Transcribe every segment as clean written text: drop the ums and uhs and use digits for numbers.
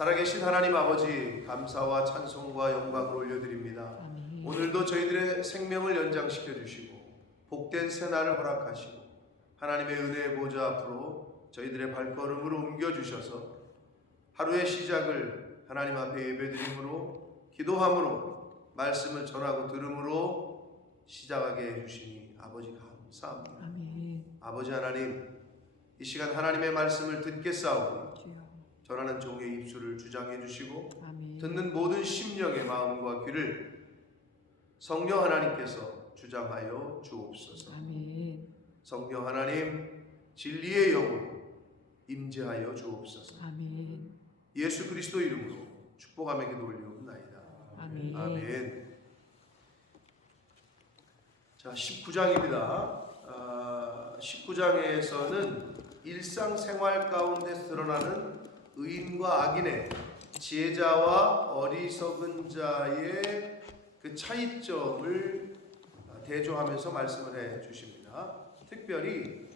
살아계신 하나님 아버지, 감사와 찬송과 영광을 올려드립니다. 아멘. 오늘도 저희들의 생명을 연장시켜 주시고 복된 새날을 허락하시고 하나님의 은혜의 보좌 앞으로 저희들의 발걸음으로 옮겨주셔서 하루의 시작을 하나님 앞에 예배드림으로, 기도함으로, 말씀을 전하고 들음으로 시작하게 해주시니 아버지 감사합니다. 아멘. 아버지 하나님, 이 시간 하나님의 말씀을 듣겠사오니 주여. 전하는 종의 입술을 주장해 주시고 아멘. 듣는 모든 심령의 마음과 귀를 성령 하나님께서 주장하여 주옵소서. 아멘. 성령 하나님, 진리의 영으로 임재하여 주옵소서. 아멘. 예수 그리스도 이름으로 축복하며 기도 올리옵나이다. 아멘. 아멘. 자, 19장입니다. 19장에서는 일상생활 가운데 드러나는 의인과 악인의, 지혜자와 어리석은 자의 그 차이점을 대조하면서 말씀을 해 주십니다. 특별히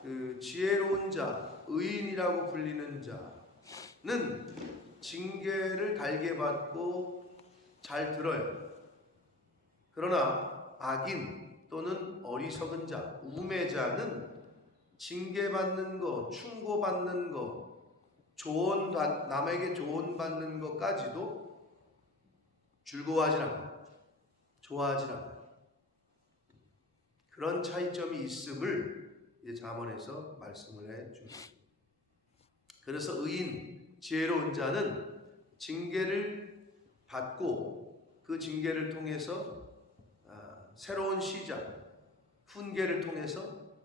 그 지혜로운 자, 의인이라고 불리는 자는 징계를 달게 받고 잘 들어요. 그러나 악인 또는 어리석은 자, 우매자는 징계받는 거, 충고받는 거, 남에게 조언받는 것까지도 즐거워하지 않아요. 좋아하지 않아요. 그런 차이점이 있음을 이제 잠언에서 말씀을 해 줍니다. 그래서 의인, 지혜로운 자는 징계를 받고 그 징계를 통해서 새로운 시작, 훈계를 통해서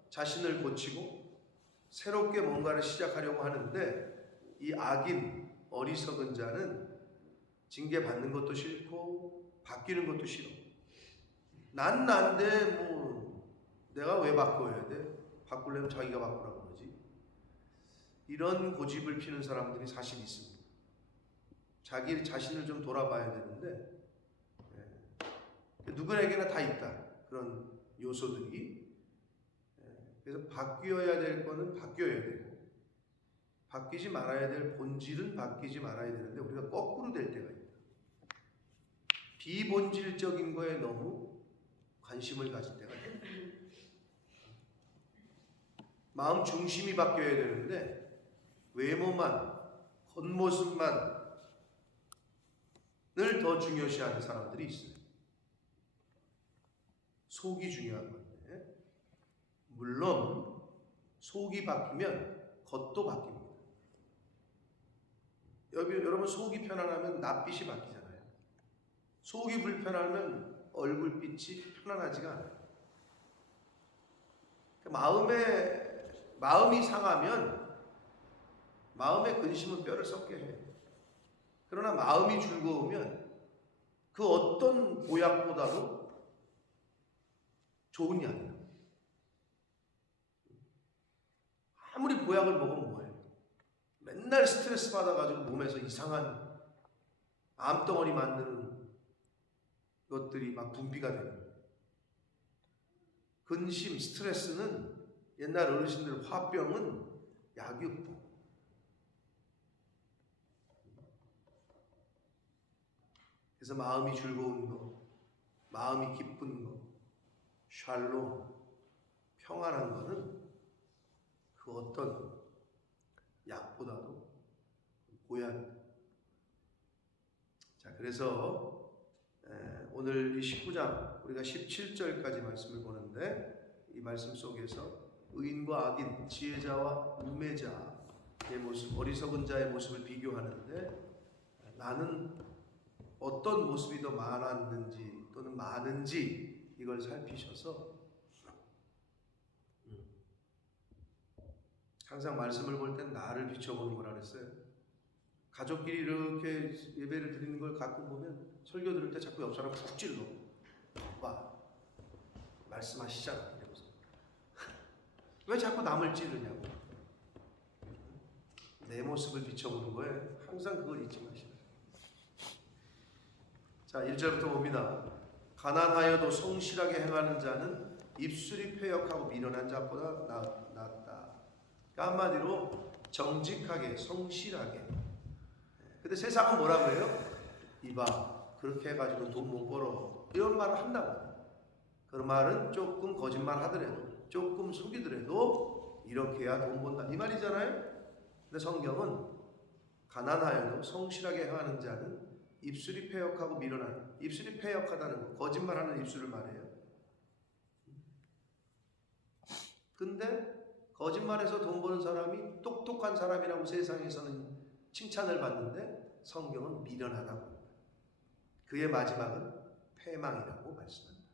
자신을 고치고 새롭게 뭔가를 시작하려고 하는데, 이 악인, 어리석은 자는 징계받는 것도 싫고 바뀌는 것도 싫어. 난 난데 뭐 내가 왜 바꿔야 돼? 바꾸려면 자기가 바꾸라고 그러지. 이런 고집을 피는 사람들이 사실 있습니다. 자기 자신을 좀 돌아봐야 되는데, 누구에게나 다 있다, 그런 요소들이. 그래서 바뀌어야 될 거는 바뀌어야 되고, 바뀌지 말아야 될 본질은 바뀌지 말아야 되는데 우리가 거꾸로 될 때가 있다. 비본질적인 거에 너무 관심을 가질 때가 있다. 마음 중심이 바뀌어야 되는데 외모만, 겉모습만을 더 중요시하는 사람들이 있어요. 속이 중요한 건데, 물론 속이 바뀌면 겉도 바뀝니다. 여러분, 속이 편안하면 낯빛이 바뀌잖아요. 속이 불편하면 얼굴빛이 편안하지가 않아요. 마음이 상하면 마음의 근심은 뼈를 썩게 해요. 그러나 마음이 즐거우면 그 어떤 보약보다도 좋은 약이에요. 아무리 보약을 먹으면 뭐예요? 맨날 스트레스 받아가지고 몸에서 이상한 암덩어리 만드는 것들이 막 분비가 돼요. 근심, 스트레스는, 옛날 어르신들 화병은 약이 없다. 그래서 마음이 즐거운 거, 마음이 기쁜 거, 샬롬, 평안한 거는 그 어떤 약보다도 보약입니다. 자, 그래서 오늘 이 19장 우리가 17절까지 말씀을 보는데, 이 말씀 속에서 의인과 악인, 지혜자와 우매자의 모습, 어리석은 자의 모습을 비교하는데, 나는 어떤 모습이 더 많았는지 또는 많은지 이걸 살피셔서, 항상 말씀을 볼 땐 나를 비춰보는 거라 그랬어요. 가족끼리 이렇게 예배를 드리는 걸 가끔 보면 설교 들을 때 자꾸 옆 사람 푹 찔러. 오빠 말씀하시잖아 이러면서. 왜 자꾸 남을 찌르냐고. 내 모습을 비춰보는 거예요. 항상 그걸 잊지 마시고. 자, 1절부터 봅니다. 가난하여도 성실하게 행하는 자는 입술이 패역하고 미련한 자보다 낫다. 그러니까 한마디로 정직하게, 성실하게, 근데 세상은 뭐라 그래요? 이봐, 그렇게 해가지고 돈 못 벌어. 이런 말을 한다고. 그 말은 조금 거짓말 하더라도, 조금 속이더라도 이렇게 해야 돈 번다. 이 말이잖아요. 근데 성경은 가난하여도 성실하게 행하는 자는 입술이 패역하고 미련한, 입술이 패역하다는 거, 거짓말하는 입술을 말해요. 근데 거짓말해서 돈 버는 사람이 똑똑한 사람이라고 세상에서는 칭찬을 받는데 성경은 미련하다고 합니다. 그의 마지막은 패망이라고 말씀합니다.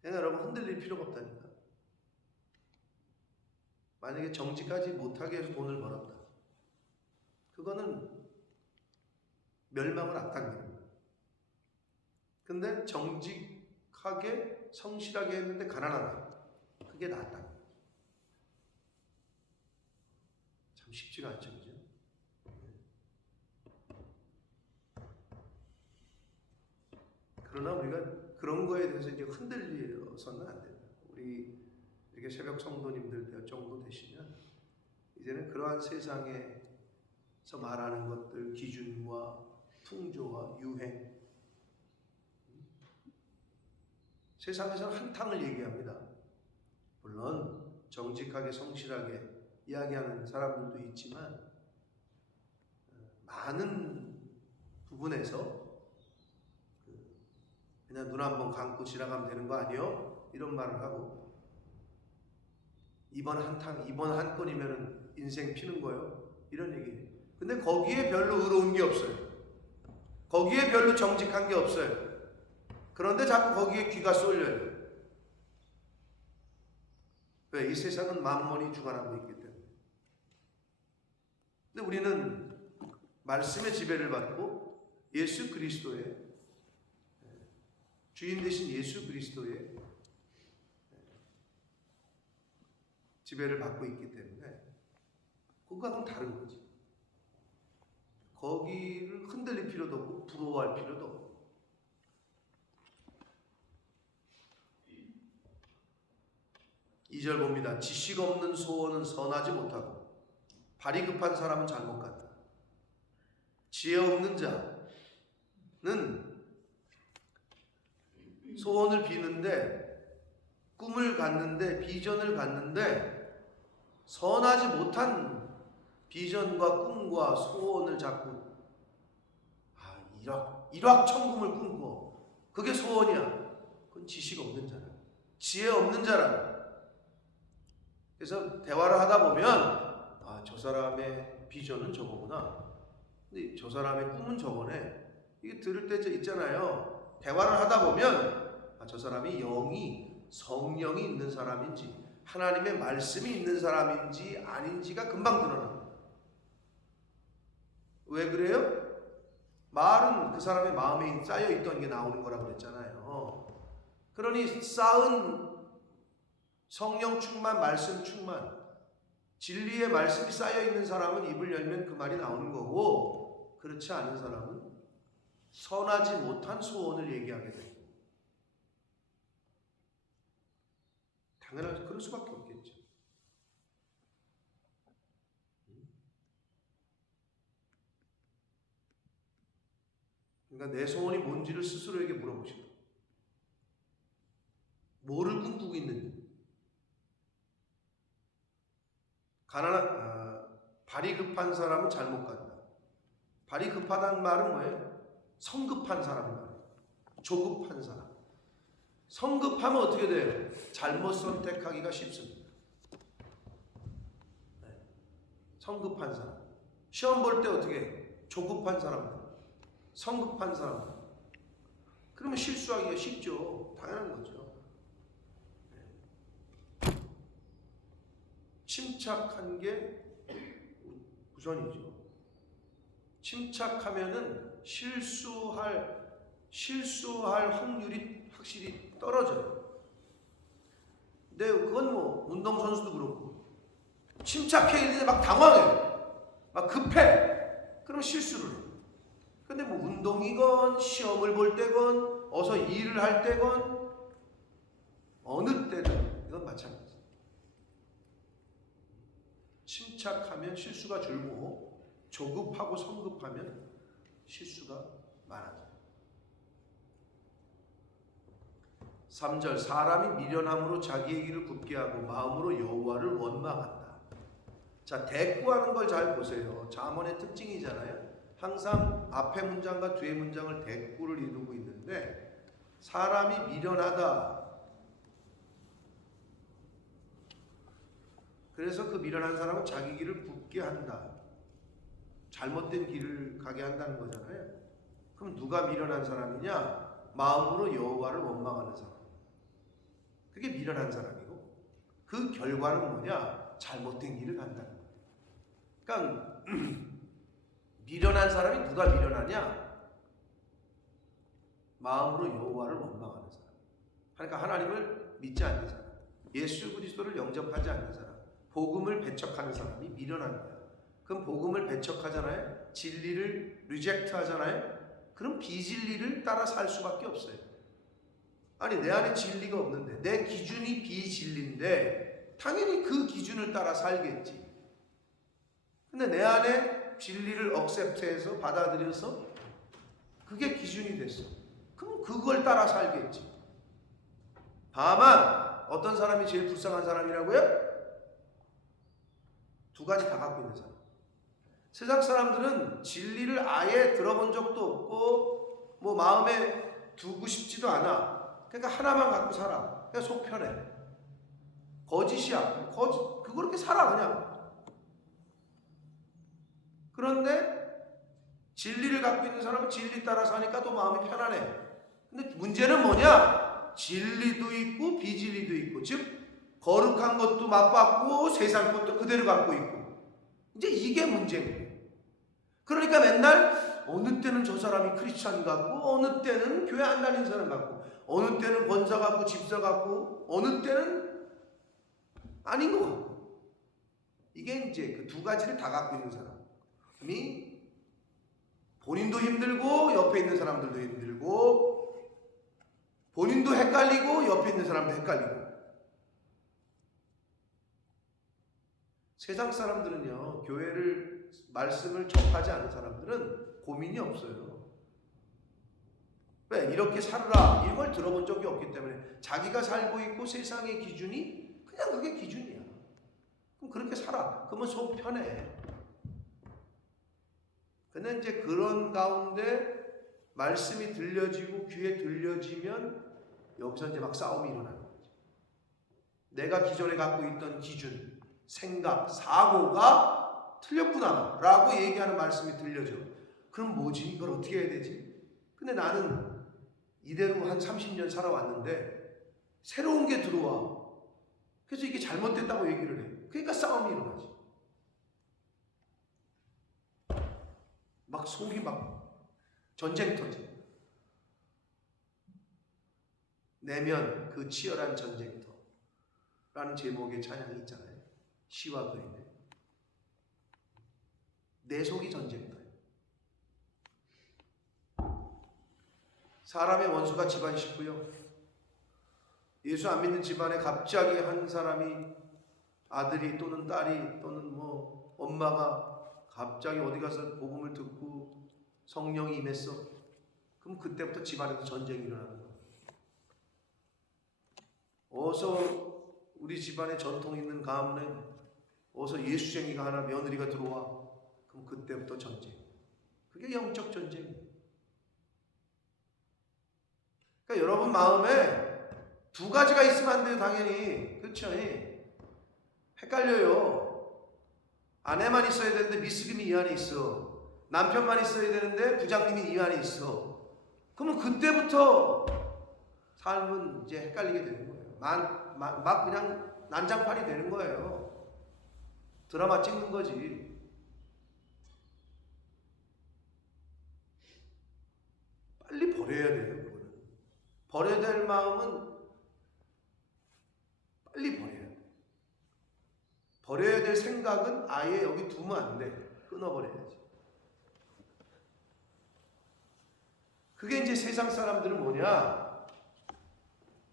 그러니까 여러분 흔들릴 필요가 없다니까. 만약에 정직하지 못하게 해서 돈을 벌었다. 그거는 멸망을 앞당기는 거예요. 근데 정직하게 성실하게 했는데 가난하다. 그게 낫다. 참 쉽지가 않죠, 그죠? 그러나 우리가 그런 거에 대해서 이제 흔들려서는 안 된다. 우리 이렇게 새벽 성도님들 몇 정도 되시면 이제는 그러한 세상에서 말하는 것들, 기준과 풍조와 유행, 세상에서는 한탕을 얘기합니다. 물론 정직하게 성실하게 이야기하는 사람들도 있지만 많은 부분에서 그냥 눈 한번 감고 지나가면 되는 거 아니요? 이런 말을 하고 이번 한 건이면 인생 피는 거요? 이런 얘기예요. 근데 거기에 별로 의로운 게 없어요. 거기에 별로 정직한 게 없어요. 그런데 자꾸 거기에 귀가 쏠려요. 왜? 이 세상은 만몬이 주관하고 있기 때문에. 근데 우리는 말씀의 지배를 받고 예수 그리스도의 주인 되신 예수 그리스도의 지배를 받고 있기 때문에 그거하고는 다른 거지. 거기를 흔들릴 필요도 없고 부러워할 필요도 없고. 이 절 봅니다. 지식 없는 소원은 선하지 못하고 발이 급한 사람은 잘못 간다. 지혜 없는 자는 소원을 비는데, 꿈을 갖는데, 비전을 갖는데 선하지 못한 비전과 꿈과 소원을 자꾸 일확천금을 꿈꿔. 그게 소원이야. 그건 지식 없는 자라. 지혜 없는 자라. 그래서 대화를 하다 보면 저 사람의 비전은 저거구나. 근데 저 사람의 꿈은 저거네. 이게 들을 때 있잖아요. 대화를 하다 보면 저 사람이 성령이 있는 사람인지 하나님의 말씀이 있는 사람인지 아닌지가 금방 드러납니다. 왜 그래요? 말은 그 사람의 마음에 쌓여있던 게 나오는 거라고 그랬잖아요. 그러니 쌓은 성령 충만, 말씀 충만, 진리의 말씀이 쌓여있는 사람은 입을 열면 그 말이 나오는 거고, 그렇지 않은 사람은 선하지 못한 소원을 얘기하게 됩니다. 당연하죠. 그럴 수밖에 없겠죠. 그러니까 내 소원이 뭔지를 스스로에게 물어보시고, 뭐를 꿈꾸고 있는지. 발이 급한 사람은 잘못 간다. 발이 급하다는 말은 뭐예요? 성급한 사람이 말이에요. 조급한 사람. 성급하면 어떻게 돼요? 잘못 선택하기가 쉽습니다. 네. 성급한 사람. 시험 볼 때 어떻게 해요? 조급한 사람들. 성급한 사람들. 그러면 실수하기가 쉽죠. 당연한 거죠. 네. 침착한 게 우선이죠. 침착하면은 실수할 확률이 확실히 떨어져요. 근데 그건 운동선수도 그렇고 침착해 있는데 막 당황해요. 막 급해. 그러면 실수를 해요. 근데 운동이건 시험을 볼 때건 어서 일을 할 때건 어느 때든 이건 마찬가지예요. 침착하면 실수가 줄고 조급하고 성급하면 실수가 많아져요. 3절 사람이 미련함으로 자기의 길을 굽게 하고 마음으로 여호와를 원망한다. 자, 대꾸하는 걸 잘 보세요. 잠언의 특징이잖아요. 항상 앞에 문장과 뒤에 문장을 대꾸를 이루고 있는데 사람이 미련하다. 그래서 그 미련한 사람은 자기 길을 굽게 한다. 잘못된 길을 가게 한다는 거잖아요. 그럼 누가 미련한 사람이냐? 마음으로 여호와를 원망하는 사람. 그게 미련한 사람이고 그 결과는 뭐냐? 잘못된 길을 간다는 거예요. 그러니까 미련한 사람이 누가 미련하냐? 마음으로 여호와를 원망하는 사람. 그러니까 하나님을 믿지 않는 사람, 예수 그리스도를 영접하지 않는 사람, 복음을 배척하는 사람이 미련한 거야. 그럼 복음을 배척하잖아요. 진리를 리젝트 하잖아요. 그럼 비진리를 따라 살 수밖에 없어요. 아니 내 안에 진리가 없는데 내 기준이 비진리인데 당연히 그 기준을 따라 살겠지. 근데 내 안에 진리를 억셉트해서 받아들여서 그게 기준이 됐어. 그럼 그걸 따라 살겠지. 다만 어떤 사람이 제일 불쌍한 사람이라고요? 두 가지 다 갖고 있는 사람. 세상 사람들은 진리를 아예 들어본 적도 없고 뭐 마음에 두고 싶지도 않아. 그러니까 하나만 갖고 살아. 그냥 속 편해. 거짓이야. 그거 그렇게 살아 그냥. 그런데 진리를 갖고 있는 사람은 진리 따라 사니까 또 마음이 편안해. 근데 문제는 뭐냐? 진리도 있고 비진리도 있고, 즉 거룩한 것도 맛봤고 세상 것도 그대로 갖고 있고. 이제 이게 문제예요. 그러니까 맨날 어느 때는 저 사람이 크리스찬 같고 어느 때는 교회 안 다니는 사람 같고 어느 때는 권사 같고 집사 같고 어느 때는 아닌 것 같고. 이게 이제 그 두 가지를 다 갖고 있는 사람이 본인도 힘들고 옆에 있는 사람들도 힘들고 본인도 헷갈리고 옆에 있는 사람도 헷갈리고. 세상 사람들은요, 교회를 말씀을 접하지 않은 사람들은 고민이 없어요. 왜? 이렇게 살아라 이걸 들어본 적이 없기 때문에 자기가 살고 있고 세상의 기준이 그냥 그게 기준이야. 그럼 그렇게 살아. 그러면 속 편해. 근데 이제 그런 가운데 말씀이 들려지고 귀에 들려지면 여기서 이제 막 싸움이 일어나는 거죠. 내가 기존에 갖고 있던 기준, 생각, 사고가 틀렸구나 라고 얘기하는 말씀이 들려져. 그럼 뭐지? 이걸 어떻게 해야 되지? 근데 나는 이대로 한 30년 살아왔는데 새로운 게 들어와. 그래서 이게 잘못됐다고 얘기를 해. 그러니까 싸움이 일어나지. 막 속이 막 전쟁터지. 내면 그 치열한 전쟁터라는 제목의 찬양이 있잖아요. 시와 그림에. 내 속이 전쟁터예요. 사람의 원수가 집안 식구요. 예수 안 믿는 집안에 갑자기 한 사람이 아들이 또는 딸이 또는 뭐 엄마가 갑자기 어디 가서 복음을 듣고 성령이 임했어. 그럼 그때부터 집안에서 전쟁이 일어나는 거예요. 어서 우리 집안에 전통 있는 가문에 어서 예수쟁이가 하나 며느리가 들어와. 그럼 그때부터 전쟁. 그게 영적 전쟁이에요. 그러니까 여러분 마음에 두 가지가 있으면 안 돼요, 당연히. 그렇죠? 헷갈려요. 아내만 있어야 되는데 미스김이 이 안에 있어. 남편만 있어야 되는데 부장님이 이 안에 있어. 그러면 그때부터 삶은 이제 헷갈리게 되는 거예요. 막 그냥 난장판이 되는 거예요. 드라마 찍는 거지. 빨리 버려야 돼요, 그거는. 버려야 될 마음은 빨리 버려야 돼. 버려야 될 생각은 아예 여기 두면 안 돼. 끊어버려야지. 그게 이제 세상 사람들은 뭐냐?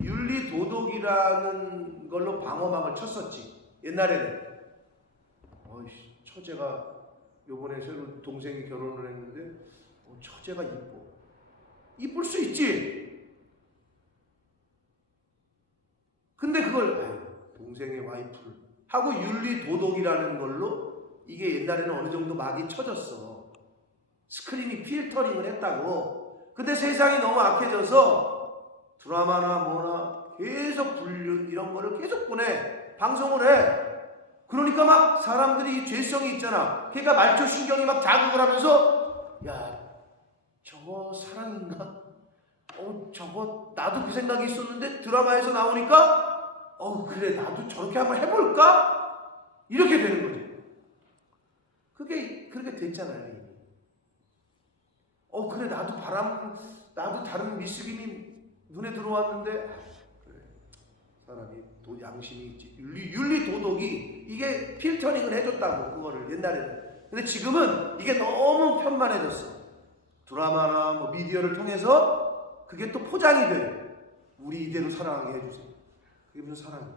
윤리 도덕이라는 걸로 방어막을 쳤었지. 옛날에는. 처제가 요번에 새로 동생이 결혼을 했는데 처제가 이뻐. 이쁠 수 있지. 근데 그걸 동생의 와이프를 하고 윤리도덕이라는 걸로 이게 옛날에는 어느 정도 막이 쳐졌어. 스크린이 필터링을 했다고. 근데 세상이 너무 악해져서 드라마나 뭐나 계속 불륜 이런 거를 계속 보내. 방송을 해. 그러니까 막 사람들이 죄성이 있잖아. 걔가 말초신경이 막 자극을 하면서 야 저거 사랑인가? 저거 나도 그 생각이 있었는데 드라마에서 나오니까 그래 나도 저렇게 한번 해볼까? 이렇게 되는 거지. 그게 그렇게 됐잖아요. 그래 나도 다른 미스김이 눈에 들어왔는데 그래 사람이 양심이 있지. 윤리 도덕이 이게 필터링을 해줬다고 그거를 옛날에는. 근데 지금은 이게 너무 편만해졌어. 드라마나 뭐 미디어를 통해서 그게 또 포장이 돼. 우리 이대로 사랑하게 해주세요. 그게 무슨 사랑이야?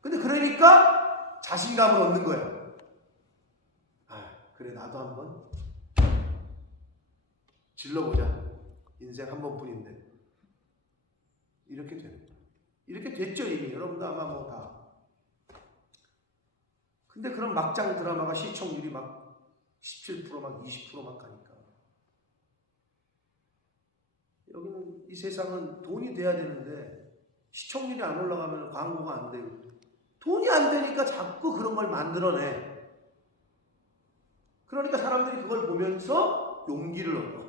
근데 그러니까 자신감을 얻는 거야. 그래 나도 한번 질러보자. 인생 한 번뿐인데. 이렇게 되는 거야. 이렇게 됐죠 이미. 여러분도 아마 뭐 다. 근데 그런 막장 드라마가 시청률이 막 17% 막 20% 막 가니까. 여기는 이 세상은 돈이 돼야 되는데 시청률이 안 올라가면 광고가 안 되고 돈이 안 되니까 자꾸 그런 걸 만들어내. 그러니까 사람들이 그걸 보면서 용기를 얻어.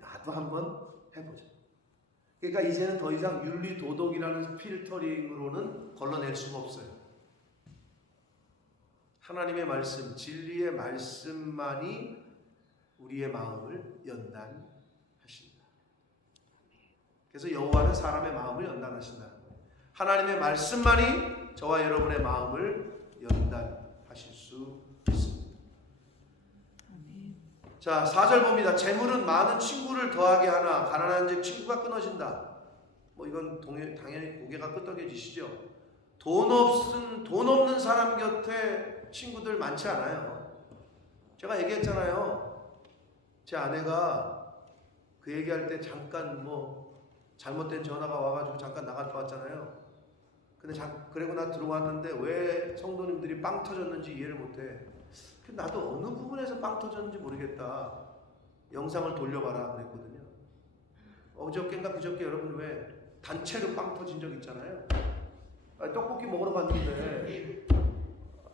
나도 한번 해보자. 그러니까 이제는 더 이상 윤리 도덕이라는 필터링으로는 걸러낼 수가 없어요. 하나님의 말씀, 진리의 말씀만이 우리의 마음을 연단하신다. 그래서 여호와는 사람의 마음을 연단하신다는 거예요. 하나님의 말씀만이 저와 여러분의 마음을 연단하실 수 있습니다. 자, 4절 봅니다. 재물은 많은 친구를 더하게 하나 가난한즉 친구가 끊어진다. 뭐 이건 당연히 고개가 끄덕여지시죠. 돈 없는 사람 곁에 친구들 많지 않아요. 제가 얘기했잖아요. 제 아내가 그 얘기할 때 잠깐 뭐 잘못된 전화가 와가지고 잠깐 나갔다 왔잖아요. 근데 그리고 나 들어왔는데 왜 성도님들이 빵 터졌는지 이해를 못해. 나도 어느 부분에서 빵 터졌는지 모르겠다. 영상을 돌려봐라 그랬거든요. 어저께인가 그저께 여러분 왜 단체로 빵 터진 적 있잖아요. 떡볶이 먹으러 갔는데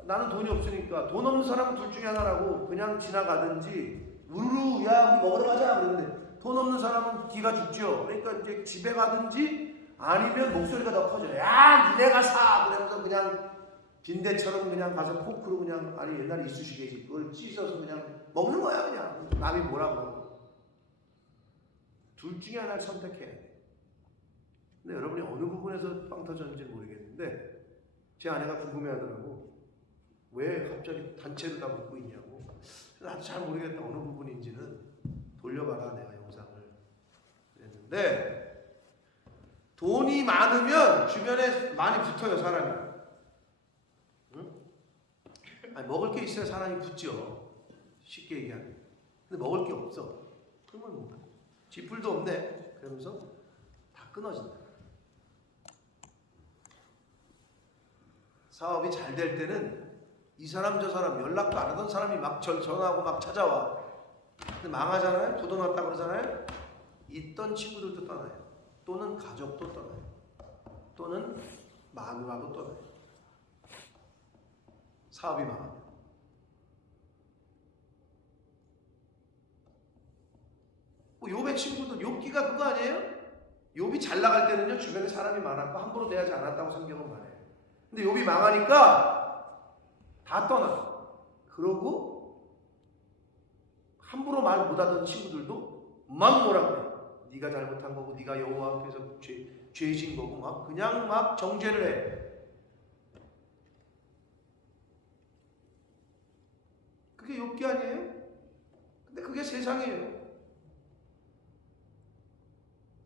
나는 돈이 없으니까 돈 없는 사람은 둘 중에 하나라고 그냥 지나가든지 우르르 야 우리 먹으러 가자 그랬는데 돈 없는 사람은 기가 죽죠. 그러니까 이제 집에 가든지 아니면 목소리가 더 커져요. 야 니네가 사 그러면서 그냥 빈대처럼 그냥 가서 포크로 그냥 아니 옛날에 이쑤시개 그걸 찢어서 그냥 먹는 거야 그냥. 남이 뭐라고. 둘 중에 하나를 선택해야 돼. 근데 여러분이 어느 부분에서 빵 터졌는지 모르겠는데 제 아내가 궁금해하더라고. 왜 갑자기 단체로 다 먹고 있냐고. 나도 잘 모르겠다. 어느 부분인지는 돌려봐라 내가 영상을 그랬는데 돈이 많으면 주변에 많이 붙어요 사람이. 응? 아니, 먹을 게 있어야 사람이 붙죠. 쉽게 얘기하면. 근데 먹을 게 없어. 그러면 뭐 지풀도 없네. 그러면서 다 끊어진다. 사업이 잘 될 때는 이 사람 저 사람 연락도 안 하던 사람이 막 전화하고 막 찾아와. 근데 망하잖아요. 부도났다 그러잖아요. 있던 친구들도 떠나요. 또는 가족도 떠나요. 또는 마누라도 떠나요. 사업이 망하면. 욥의 친구들, 욥기가 그거 아니에요? 욥이 잘 나갈 때는요 주변에 사람이 많았고 함부로 대하지 않았다고 성경은 말해요. 근데 욥이 망하니까 다 떠나. 그러고 함부로 말 못하던 친구들도 막 뭐라 그래. 네가 잘못한 거고 네가 여호와 앞에서 죄진 거고 막 그냥 막 정죄를 해. 그게 욥기 아니에요? 근데 그게 세상이에요.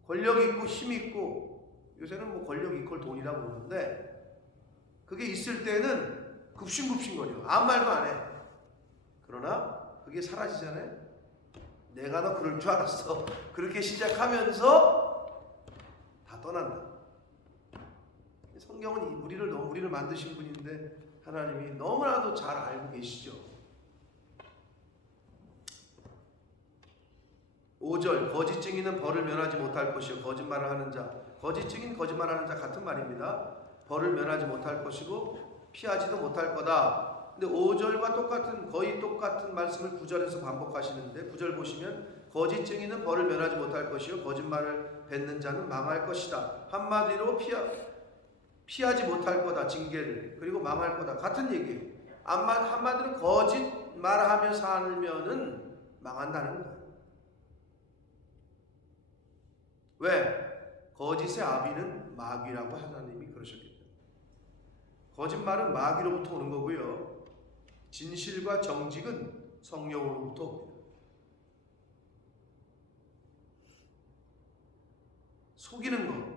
권력 있고 힘 있고 요새는 뭐 권력 이퀄 돈이라고 그러는데 그게 있을 때는 급신급신거려. 아무 말도 안 해. 그러나 그게 사라지잖아요. 내가 너 그럴 줄 알았어. 그렇게 시작하면서 다 떠난다. 성경은 우리를 만드신 분인데 하나님이 너무나도 잘 알고 계시죠. 5절 거짓 증인은 벌을 면하지 못할 것이요 거짓말을 하는 자 거짓 증인 거짓말하는 자 같은 말입니다. 벌을 면하지 못할 것이고 피하지도 못할 거다. 근데 5절과 거의 똑같은 말씀을 9절에서 반복하시는데 9절 보시면 거짓 증인은 벌을 면하지 못할 것이요 거짓말을 뱉는 자는 망할 것이다. 한마디로 피하지 못할 거다. 징계를. 그리고 망할 거다. 같은 얘기예요. 한마디로 거짓말하며 살면은 망한다는 거예요. 왜? 거짓의 아비는 마귀라고 하나님이 그러셨기 때문에. 거짓말은 마귀로부터 오는 거고요. 진실과 정직은 성령으로부터 옵니다. 속이는 것.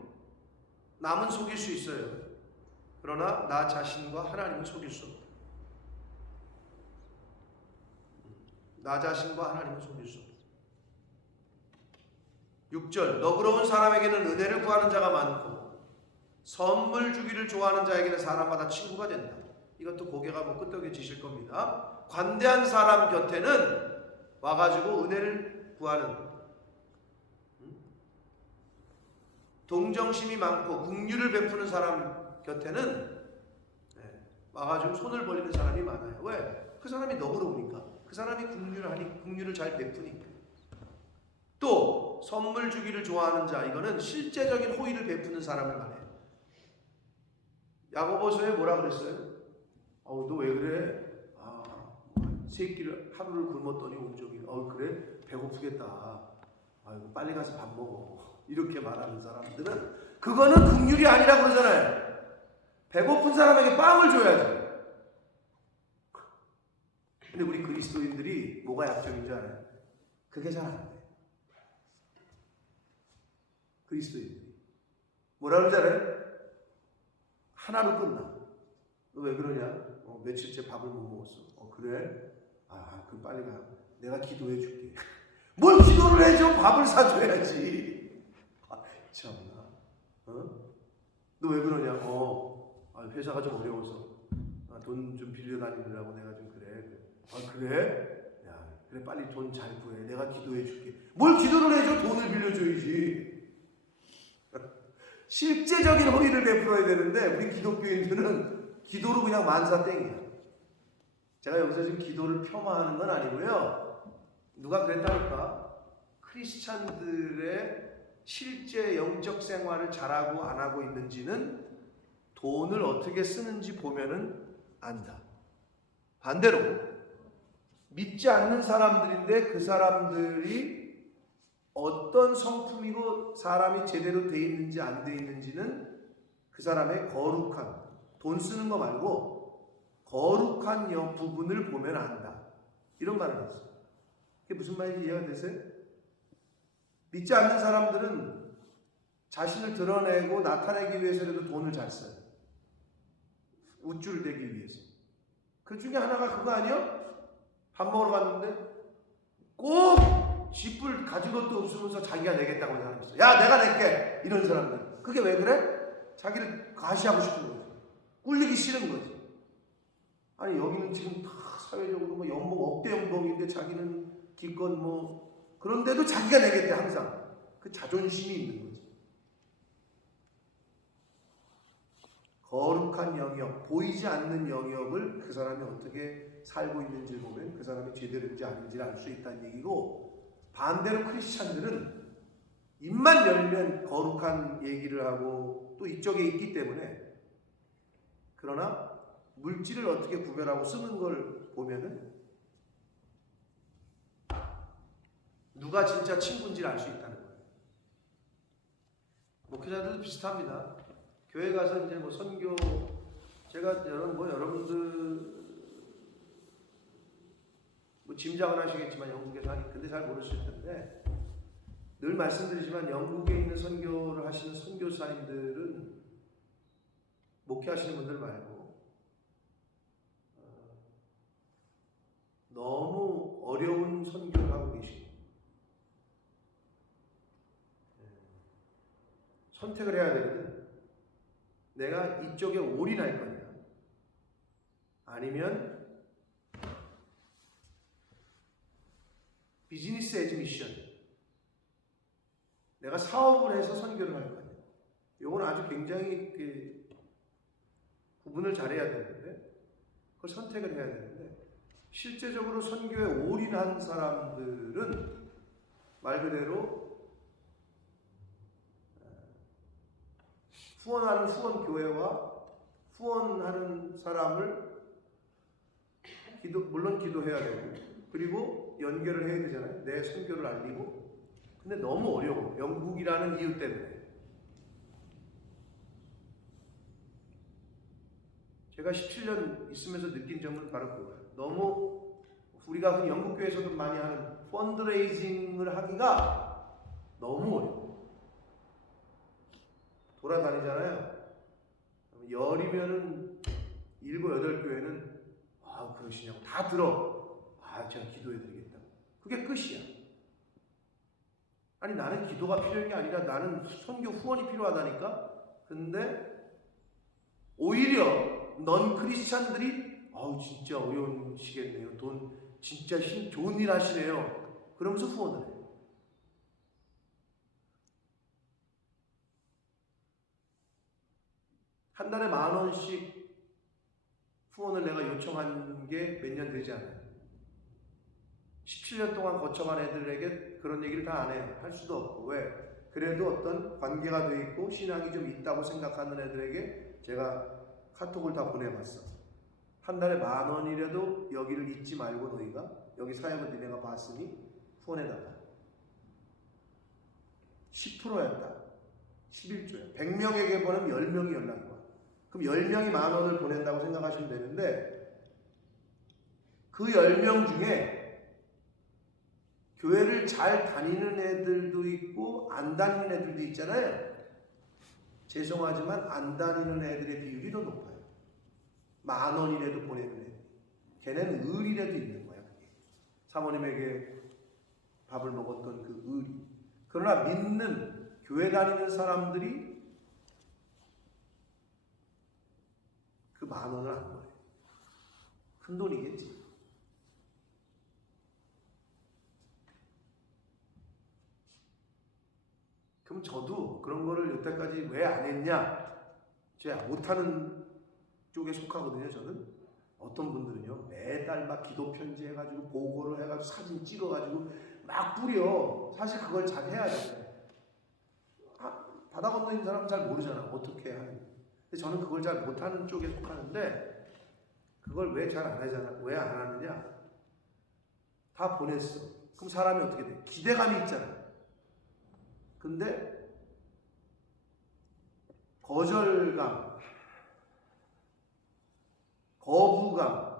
남은 속일 수 있어요. 그러나 나 자신과 하나님은 속일 수 없다. 나 자신과 하나님은 속일 수 없다. 6절 너그러운 사람에게는 은혜를 구하는 자가 많고 선물 주기를 좋아하는 자에게는 사람마다 친구가 된다. 이것도 고개가 뭐 끄덕여지실 겁니다. 관대한 사람 곁에는 와가지고 은혜를 구하는 동정심이 많고 긍휼을 베푸는 사람 곁에는 와가지고 손을 벌리는 사람이 많아요. 왜? 그 사람이 너그러우니까. 그 사람이 긍휼을 잘 베푸니까. 또 선물 주기를 좋아하는 자, 이거는 실제적인 호의를 베푸는 사람을 말해요. 야고보서에 뭐라 그랬어요? 너 왜 그래? 새끼를 하루를 굶었더니 온종일. 그래? 배고프겠다. 아이고 빨리 가서 밥 먹어. 이렇게 말하는 사람들은 그거는 긍휼이 아니라 그러잖아요. 배고픈 사람에게 빵을 줘야지. 근데 우리 그리스도인들이 뭐가 약점인 줄 알아요? 그게 잘 안 돼. 그리스도인들이 뭐라 그러지 않아요? 하나로 끝나. 너 왜 그러냐? 며칠째 밥을 못 먹었어. 그래? 그럼 빨리 가. 내가 기도해 줄게. 뭘 기도를 해줘? 밥을 사줘야지. 참나. 너 왜 그러냐? 회사가 좀 어려워서 돈 좀 빌려 다니느라고 내가 좀 그래. 그래? 야, 그래 빨리 돈 잘 구해. 내가 기도해 줄게. 뭘 기도를 해줘? 돈을 빌려줘야지. 실제적인 호의를 베풀어야 되는데 우리 기독교인들은 기도로 그냥 만사땡이야. 제가 여기서 지금 기도를 폄하하는 건 아니고요. 누가 그랬다니까? 크리스찬들의 실제 영적 생활을 잘하고 안 하고 있는지는 돈을 어떻게 쓰는지 보면은 안다. 반대로 믿지 않는 사람들인데 그 사람들이 어떤 성품이고 사람이 제대로 돼 있는지 안 돼 있는지는 그 사람의 거룩한, 돈 쓰는 거 말고 거룩한 부분을 보면 안다. 이런 말을 했어요. 그게 무슨 말인지 이해가 되세요? 믿지 않는 사람들은 자신을 드러내고 나타내기 위해서라도 돈을 잘 써요. 우쭐대기 위해서. 그 중에 하나가 그거 아니야? 밥 먹으러 갔는데 꼭 집을 가진 것도 없으면서 자기가 내겠다고 하는 사람이 있어. 야, 내가 낼게. 이런 사람들. 그게 왜 그래? 자기를 과시하고 싶은 거지. 꿀리기 싫은 거지. 아니, 여기는 지금 다 사회적으로 뭐 연봉 억대 연봉인데 자기는 기껏 뭐 그런데도 자기가 내겠대 항상. 그 자존심이 있는 거지. 거룩한 영역, 보이지 않는 영역을 그 사람이 어떻게 살고 있는지를 보면 그 사람이 제대로인지 아닌지를 알 수 있다는 얘기고, 반대로 크리스찬들은 입만 열면 거룩한 얘기를 하고 또 이쪽에 있기 때문에, 그러나 물질을 어떻게 구별하고 쓰는 걸 보면은 누가 진짜 친구인지를 알 수 있다는 거예요. 목회자들도 비슷합니다. 교회 가서 이제 뭐 선교, 제가 여러분들 뭐 짐작은 하시겠지만 영국에서 하니 근데 잘 모르실 텐데, 늘 말씀드리지만 영국에 있는 선교를 하시는 선교사님들은 목회하시는 분들 말고 너무 어려운 선교를 하고 계십니다. 선택을 해야 되거든. 내가 이쪽에 올인할 거냐, 아니면 비즈니스 에즈 미션, 내가 사업을 해서 선교를 할 거냐. 이건 아주 굉장히 구분을 잘해야 되는데, 그걸 선택을 해야 되는데, 실제적으로 선교에 올인한 사람들은 말 그대로 후원하는 후원교회와 후원하는 사람을 물론 기도해야 되고, 그리고 연결을 해야 되잖아요. 내 선교를 알리고. 근데 너무 어려워. 영국이라는 이유 때문에. 제가 17년 있으면서 느낀 점은 바로 그거예요. 너무 우리가 그 영국 교회에서도 많이 하는 펀드레이징을 하기가 너무 어려워. 돌아다니잖아요. 열이면은 7, 8교회는 그러시냐고 다 들어. 제가 기도해드리겠다. 그게 끝이야. 아니, 나는 기도가 필요한 게 아니라 나는 선교 후원이 필요하다니까. 근데 오히려 넌 크리스찬들이 진짜 어려우시겠네요. 돈 진짜 좋은 일 하시네요. 그러면서 후원을 해. 한 달에 10,000원씩 후원을 내가 요청한 게 몇 년 되지 않아요. 17년 동안 거쳐간 애들에게 그런 얘기를 다 안 해요. 할 수도 없고. 왜? 그래도 어떤 관계가 돼 있고 신앙이 좀 있다고 생각하는 애들에게 제가 카톡을 다 보내봤어. 한 달에 10,000원이라도 여기를 잊지 말고 너희가 여기 사역을 니네가 봤으니 후원해달라. 10%였다. 11조야. 100명에게 보내면 10명이 연락이 와. 그럼 10명이 10,000원을 보낸다고 생각하시면 되는데, 그 10명 중에 교회를 잘 다니는 애들도 있고 안 다니는 애들도 있잖아요. 죄송하지만 안 다니는 애들의 비율이 더 높아요. 10,000원이라도 보내는 애들. 걔네는 을이라도 있는 거야. 그게. 사모님에게 밥을 먹었던 그 을이. 그러나 믿는 교회 다니는 사람들이 그 10,000원을 안 거예요. 큰 돈이겠지. 그럼 저도 그런 거를 여태까지 왜 안 했냐? 제가 못하는 쪽에 속하거든요. 저는. 어떤 분들은요, 매달 막 기도 편지 해가지고 보고를 해가지고 사진 찍어가지고 막 뿌려. 사실 그걸 잘 해야 돼. 바다 건너 있는 사람은 잘 모르잖아. 어떻게 하는지. 근데 저는 그걸 잘 못하는 쪽에 속하는데, 그걸 왜 잘 안 하잖아. 왜 안 하느냐? 다 보냈어. 그럼 사람이 어떻게 돼? 기대감이 있잖아. 근데 거절감, 거부감,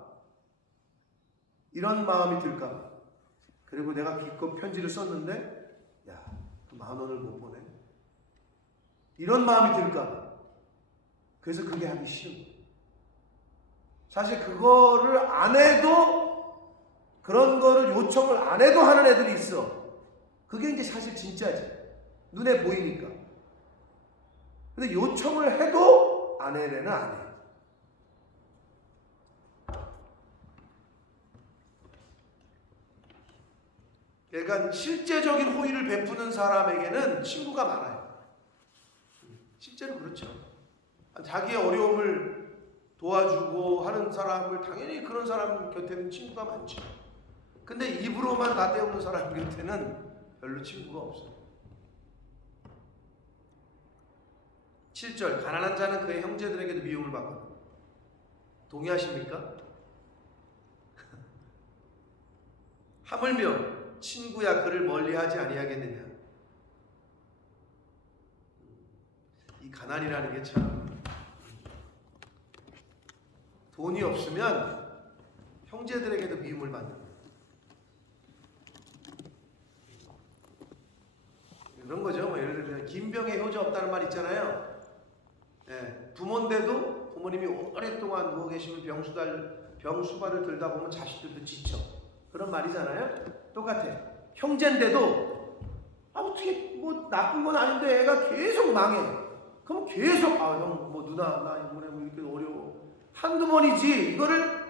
이런 마음이 들까? 그리고 내가 기껏 편지를 썼는데 그 10,000원을 못 보내. 이런 마음이 들까? 그래서 그게 하기 싫은 거예요. 사실 그거를 안 해도, 그런 거를 요청을 안 해도 하는 애들이 있어. 그게 이제 사실 진짜지. 눈에 보이니까. 근데 요청을 해도 안 해는 안 해. 그러니까 실제적인 호의를 베푸는 사람에게는 친구가 많아요. 실제로 그렇죠. 자기의 어려움을 도와주고 하는 사람을, 당연히 그런 사람 곁에는 친구가 많죠. 근데 입으로만 다 때우는 사람 곁에는 별로 친구가 없어요. 7절, 가난한 자는 그의 형제들에게도 미움을 받거든. 동의하십니까? 하물며 친구야 그를 멀리하지 아니하겠느냐. 이 가난이라는 게 참, 돈이 없으면 형제들에게도 미움을 받는 거예요. 그런 거죠. 예를 들면 김병에 효자 없다는 말 있잖아요. 부모인데도 부모님이 오랫동안 누워 계시면 병수발을 들다 보면 자식들도 지쳐. 그런 말이잖아요. 똑같아. 형제인데도 어떻게 뭐 나쁜 건 아닌데 애가 계속 망해. 그럼 계속 형 뭐 누나 나 이번에 뭐 이렇게 어려워. 한두 번이지 이거를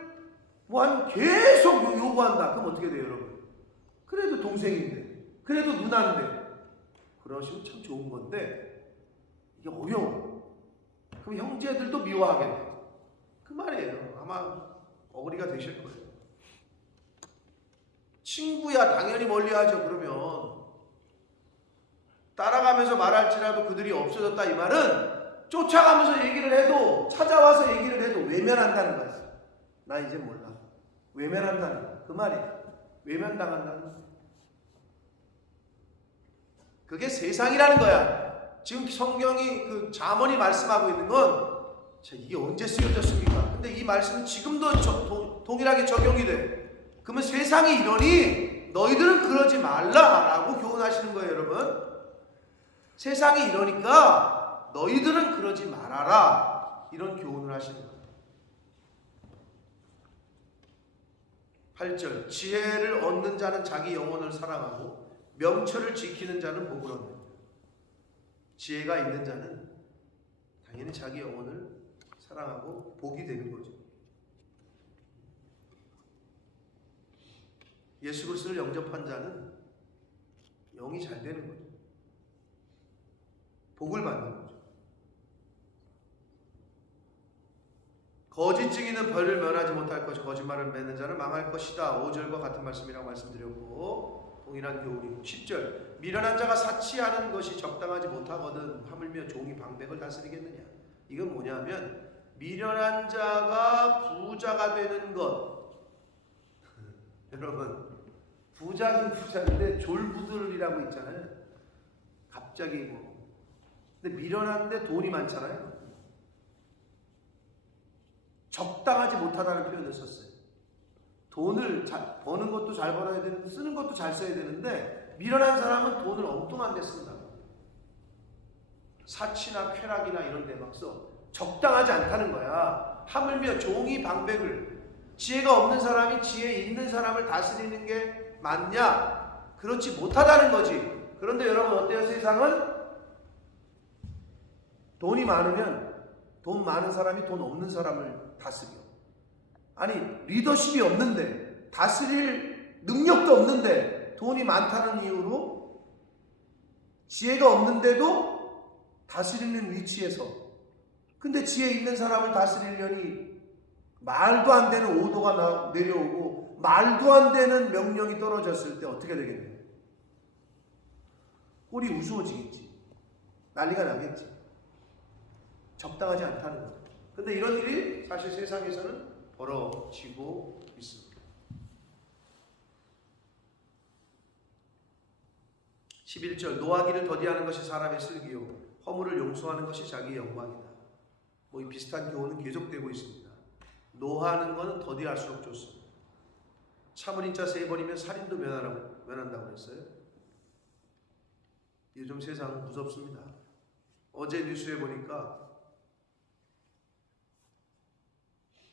뭐 한 계속 요구한다. 그럼 어떻게 돼요, 여러분? 그래도 동생인데, 그래도 누나인데 그러시면 참 좋은 건데 이게 어려워. 그럼 형제들도 미워하겠네. 그 말이에요. 아마 어머니가 되실 거예요. 친구야 당연히 멀리하죠. 그러면 따라가면서 말할지라도 그들이 없어졌다 이 말은 쫓아가면서 얘기를 해도 찾아와서 얘기를 해도 외면한다는 거예요. 나 이제 몰라. 외면한다는 거예요. 그 말이에요. 외면당한다는 거예요. 그게 세상이라는 거야. 지금 성경이 그 잠언이 말씀하고 있는 건 이게 언제 쓰여졌습니까? 근데 이 말씀은 지금도 동일하게 적용이 돼. 그러면 세상이 이러니 너희들은 그러지 말라라고 교훈하시는 거예요, 여러분. 세상이 이러니까 너희들은 그러지 말아라. 이런 교훈을 하시는 거예요. 8절 지혜를 얻는 자는 자기 영혼을 사랑하고 명철을 지키는 자는 복을 얻는다. 지혜가 있는 자는 당연히 자기 영혼을 사랑하고 복이 되는 거죠. 예수 그리스도를 영접한 자는 영이 잘 되는 거죠. 복을 받는 거죠. 거짓 증인은 벌을 면하지 못할 것이고 거짓말을 맺는 자는 망할 것이다. 5절과 같은 말씀이라고 말씀드렸고 동일한 교훈이고 10절 미련한 자가 사치하는 것이 적당하지 못하거든 하물며 종이 방백을 다스리겠느냐. 이건 뭐냐면 미련한 자가 부자가 되는 것. 여러분 부자긴 부자인데 졸부들이라고 있잖아요. 갑자기 뭐 근데 미련한데 돈이 많잖아요. 적당하지 못하다는 표현을 썼어요. 돈을 버는 것도 잘 벌어야 되는데 쓰는 것도 잘 써야 되는데 미련한 사람은 돈을 엉뚱한 데 쓴다고. 사치나 쾌락이나 이런 데 막 써. 적당하지 않다는 거야. 하물며 종이 방백을 지혜가 없는 사람이 지혜 있는 사람을 다스리는 게 맞냐? 그렇지 못하다는 거지. 그런데 여러분 어때요? 세상은 돈이 많으면 돈 많은 사람이 돈 없는 사람을 다스려. 아니 리더십이 없는데 다스릴 능력도 없는데 돈이 많다는 이유로 지혜가 없는데도 다스리는 위치에서 근데 지혜 있는 사람을 다스리려니 말도 안 되는 오도가 내려오고 말도 안 되는 명령이 떨어졌을 때 어떻게 되겠냐. 꼴이 우스워지겠지. 난리가 나겠지. 적당하지 않다는 거예요. 근데 이런 일이 사실 세상에서는 벌어지고 있습니다. 11절 노하기를 더디하는 것이 사람의 슬기요 허물을 용서하는 것이 자기의 영광이다. 뭐 이 비슷한 교훈은 계속되고 있습니다. 노하는 것은 더디할수록 좋습니다. 참을인 자 3번이면 살인도 면한다고 그랬어요. 요즘 세상은 무섭습니다. 어제 뉴스에 보니까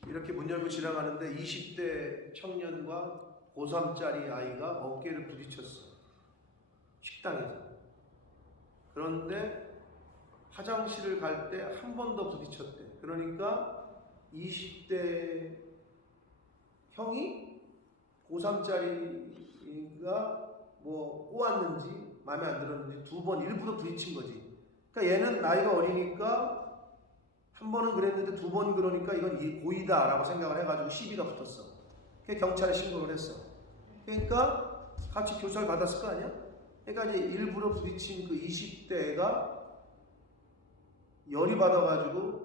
이렇게 문 열고 지나가는데 20대 청년과 고3짜리 아이가 어깨를 부딪혔어. 식당에서. 그런데 화장실을 갈 때 한 번 더 부딪혔대. 그러니까 20대 형이 고3짜리가 뭐 꼬았는지 마음에 안 들었는지 2번 일부러 부딪힌 거지. 그러니까 얘는 나이가 어리니까 한 번은 그랬는데 2번 그러니까 이건 고의다라고 생각을 해가지고 시비가 붙었어. 그래서 경찰에 신고를 했어. 그러니까 같이 교사를 받았을 거 아니야? 그러니까 이제 일부러 부딪힌 그 20대가 열이 받아가지고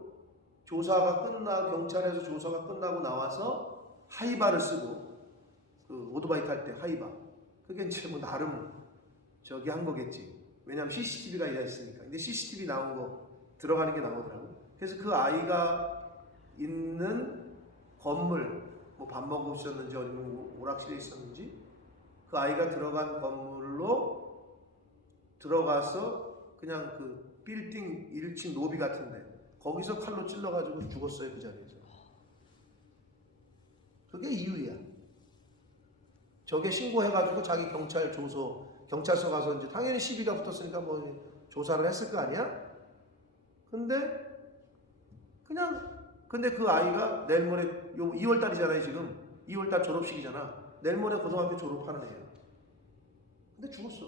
경찰에서 조사가 끝나고 나와서 하이바를 쓰고 그 오토바이 탈 때 하이바. 그게 이제 뭐 나름 저기 한 거겠지. 왜냐면 CCTV가 있으니까. 근데 CCTV 나온 거 들어가는 게 나오더라고. 그래서 그 아이가 있는 건물, 뭐 밥 먹으셨는지 아니면 오락실에 있었는지 그 아이가 들어간 건물로 들어가서 그냥 그 빌딩 1층 로비 같은데 거기서 칼로 찔러가지고 죽었어요. 그 자리에서. 그게 이유야. 저게 신고해가지고 자기 경찰서 가서 이제 당연히 시비가 붙었으니까 뭐 조사를 했을 거 아니야? 근데 그 아이가 내일 모레 2월 달이잖아요 지금. 2월 달 졸업식이잖아. 내일 모레 고등학교 졸업하는 애야. 근데 죽었어.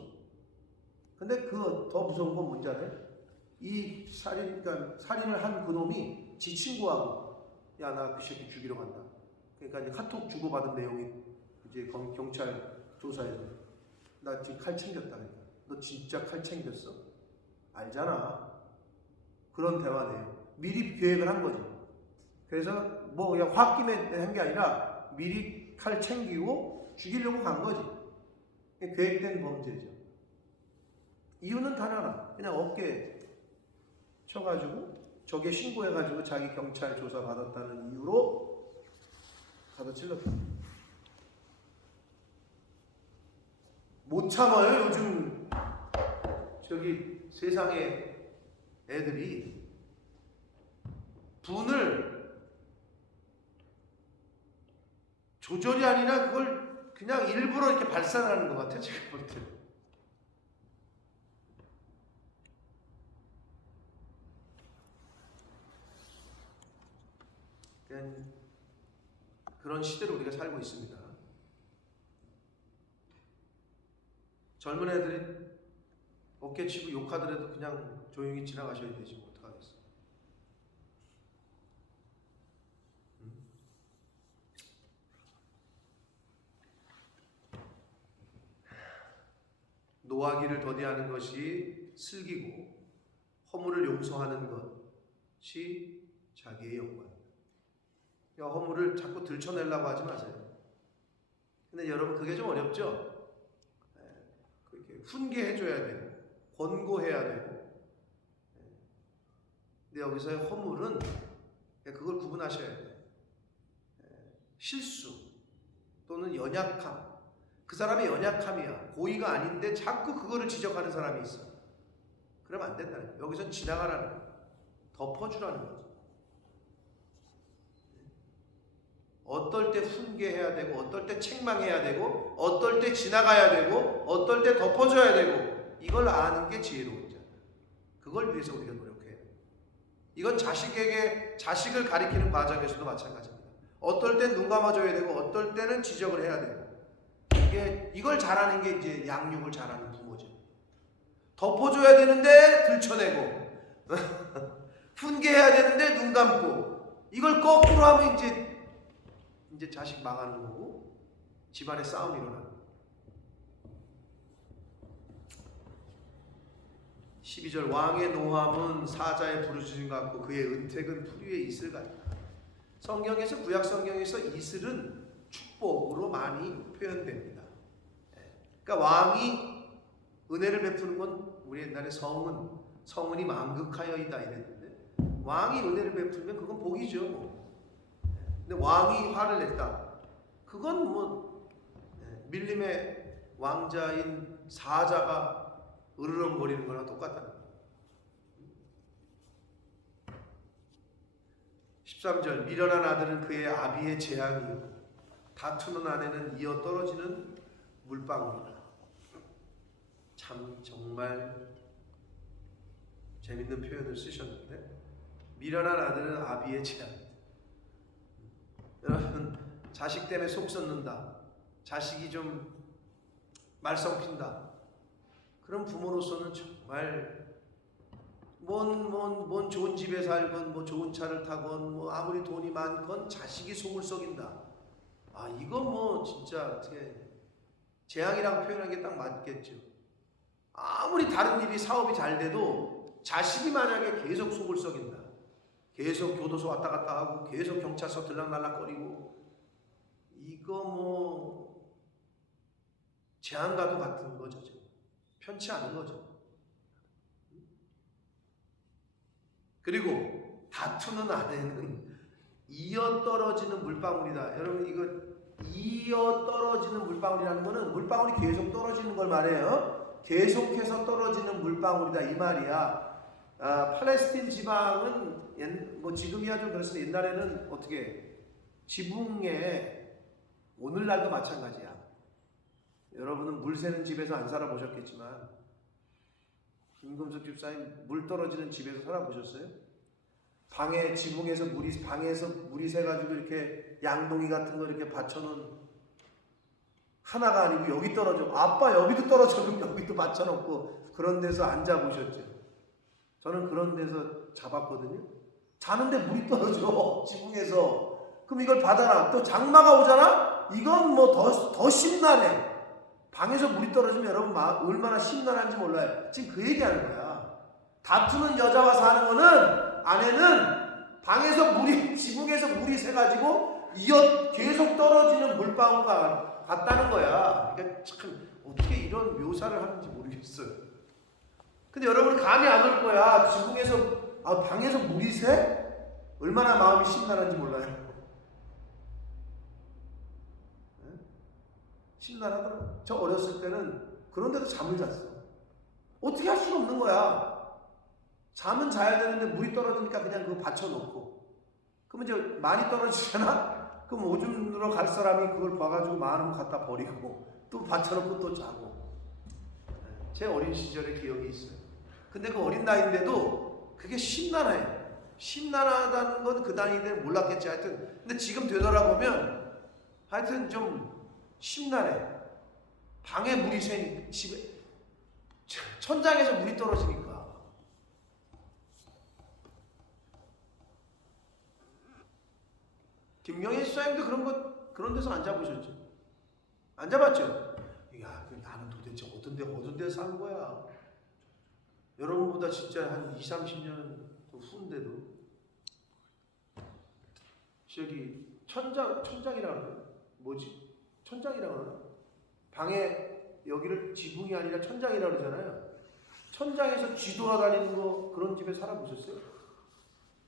근데 그 더 무서운 건 뭔지 알아요? 이 그러니까 살인을 한 그놈이 지 친구하고 야 나 그 새끼 죽이러 간다. 그러니까 이제 카톡 주고받은 내용이 이제 경찰 조사에서 나 지금 칼 챙겼다. 그러니까 너 진짜 칼 챙겼어? 알잖아. 그런 대화 내용. 미리 계획을 한 거지. 그래서 뭐 그냥 홧김에 한 게 아니라 미리 칼 챙기고 죽이려고 간 거지. 계획된 범죄죠. 이유는 단 하나. 그냥 어깨에 쳐가지고 저게 신고해가지고 자기 경찰 조사 받았다는 이유로 가서 찔렀다. 못 참아요 요즘 저기 세상에 애들이. 분을 조절이 아니라 그걸 그냥 일부러 이렇게 발산하는 것 같아요 제가 볼 때. 그런 시대를 우리가 살고 있습니다. 젊은 애들이 어깨치고 욕하더라도 그냥 조용히 지나가셔야 되지 뭐 어떡하겠어. 노하기를 더디하는 것이 슬기고 허물을 용서하는 것이 자기의 영광입니다. 허물을 자꾸 들춰내려고 하지 마세요. 근데 여러분 그게 좀 어렵죠? 그렇게 훈계해줘야 되고 권고해야 되고. 근데 여기서의 허물은 그걸 구분하셔야 돼요. 실수 또는 연약함. 그 사람의 연약함이야. 고의가 아닌데 자꾸 그거를 지적하는 사람이 있어. 그러면 안 된다는 거예요. 여기선 지나가라는 거예요. 덮어주라는 거죠. 어떨 때 훈계해야 되고 어떨 때 책망해야 되고 어떨 때 지나가야 되고 어떨 때 덮어줘야 되고 이걸 아는 게 지혜로운 자다. 그걸 위해서 우리가 노력해야 돼요. 이건 자식을 가리키는 과정에서도 마찬가지입니다. 어떨 땐 눈 감아줘야 되고 어떨 때는 지적을 해야 되고. 이걸 잘하는 게 이제 양육을 잘하는 부모죠. 덮어줘야 되는데 들춰내고 훈계해야 되는데 눈 감고. 이걸 거꾸로 하면 이제 자식 망하는 거고 집안에 싸움이 일어나는 거예요. 12절 왕의 노함은 사자의 부르짖음 같고 그의 은택은 풀 위에 이슬 같다. 성경에서 구약 성경에서 이슬은 축복으로 많이 표현됩니다. 그러니까 왕이 은혜를 베푸는 건 우리 옛날에 성은이 만극하여이다 이랬는데 왕이 은혜를 베풀면 그건 복이죠. 근데 왕이 화를 냈다. 그건 뭐 밀림의 왕자인 사자가 으르렁거리는 거랑 똑같다는 거예요. 13절 미련한 아들은 그의 아비의 재앙이요 다투는 아내는 이어 떨어지는 물방울이다. 참 정말 재밌는 표현을 쓰셨는데 미련한 아들은 아비의 재앙. 여러분 자식 때문에 속 썩는다. 자식이 좀 말썽핀다. 그런 부모로서는 정말 뭔 좋은 집에 살건 뭐 좋은 차를 타건 뭐 아무리 돈이 많건 자식이 속을 썩인다. 아 이거 뭐 진짜 어떻게 재앙이라고 표현하는 게 딱 맞겠죠. 아무리 다른 일이 사업이 잘 돼도 자식이 만약에 계속 속을 썩인다. 계속 교도소 왔다 갔다 하고 계속 경찰서 들락날락거리고 이거 뭐 재앙과도 같은 거죠. 편치 않은 거죠. 그리고 다투는 아내는 이어 떨어지는 물방울이다. 여러분 이거 이어 떨어지는 물방울이라는 거는 물방울이 계속 떨어지는 걸 말해요. 계속해서 떨어지는 물방울이다 이 말이야. 팔레스틴 지방은 뭐 지금이야 좀 그렇습니다. 옛날에는 어떻게 지붕에 오늘날도 마찬가지야. 여러분은 물 새는 집에서 안 살아보셨겠지만 김금숙 집사님 물 떨어지는 집에서 살아보셨어요? 방에 지붕에서 방에서 물이 새가지고 이렇게 양동이 같은 거 이렇게 받쳐놓은 하나가 아니고 여기 떨어져. 아빠 여기도 떨어져. 그럼 여기도 받쳐놓고 그런 데서 앉아보셨죠? 저는 그런 데서 잡았거든요. 자는데 물이 떨어져. 지붕에서. 그럼 이걸 받아라. 또 장마가 오잖아? 이건 뭐 더 심란해. 방에서 물이 떨어지면 여러분 얼마나 심란한지 몰라요. 지금 그 얘기하는 거야. 다투는 여자와 사는 거는 아내는 방에서 지붕에서 물이 새가지고 계속 떨어지는 물방울과 같다는 거야. 그러니까 참 어떻게 이런 묘사를 하는지 모르겠어요. 근데 여러분 감이 안 올 거야. 지붕에서 방에서 물이 새? 얼마나 마음이 심란한지 몰라요. 심란하더라고요. 저 어렸을 때는 그런 데도 잠을 잤어. 어떻게 할 수가 없는 거야. 잠은 자야 되는데 물이 떨어지니까 그냥 그거 받쳐놓고. 그러면 이제 많이 떨어지잖아? 그럼 오줌으로 갈 사람이 그걸 봐가지고 많으면 갖다 버리고 또 받쳐놓고 또 자고. 제 어린 시절의 기억이 있어요. 근데 그 어린 나이인데도 그게 심란해. 심란하다는 건 그 나이 때는 몰랐겠지. 하여튼 근데 지금 되돌아보면 하여튼 좀 심란해. 방에 물이 새니까 집에 천장에서 물이 떨어지니까. 김경희 수사님도 그런 데서 안 잡으셨죠? 안 잡았죠? 야, 나는 도대체 어떤 데서 사는 거야? 여러분보다 진짜 한 20-30년 후인데도 저기 천장이라고 그래요? 뭐지? 천장이라고 그러나? 방에 여기를 지붕이 아니라 천장이라고 그러잖아요. 천장에서 쥐 돌아다니는 거 그런 집에 살아보셨어요?